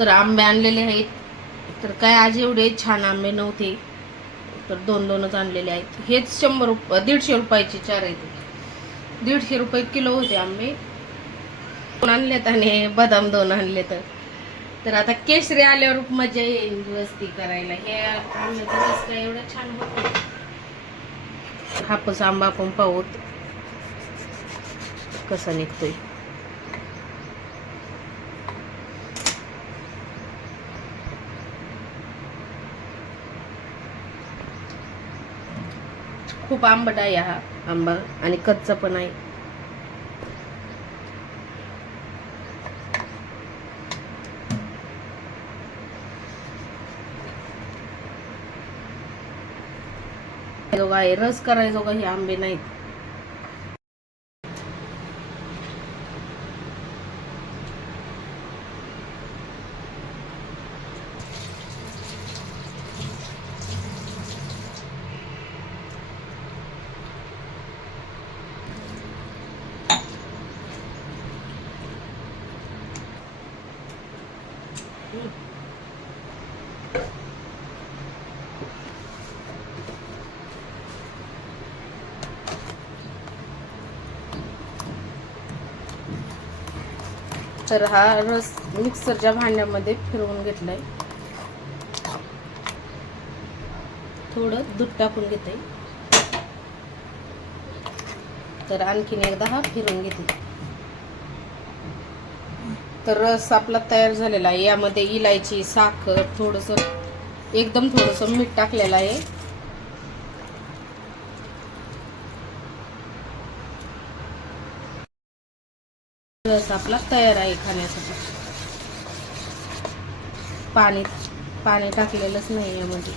तर आंबे आणलेले आहेत. तर काय आज एवढे छान आंबे नव्हते, तर दोन दोनच आणलेले आहेत. हेच 150 रुपयाचे 4 आहेत. 150 रुपये किलो होते आंबे. 2 आणलेत आणि बदाम 2 आणले. तर आता केशरी आल्यावर मजा येईल रस्ती करायला. हे आंब्याचा रस काय एवढा छान होतो. हापूस आंबा आपण पाहूत कसा निघतोय. खूप आंबट आहे हा आंबा आणि कच्चा पण आहे. रस करायचो का हे आंबे नाहीत. तर हा रस मिक्सरच्या भांड्यामध्ये फिरवून घेतलाय. थोडं दूध टाकून घेते. तर आणखीन एकदा हा फिरवून घेते. तर रस आपला तयार झालेला आहे. यामध्ये इलायची, साखर, एकदम थोडंसं मीठ टाकलेलं आहे. रस आपला तयार आहे खाण्यासाठी. पाणी टाकलेलंच नाही यामध्ये.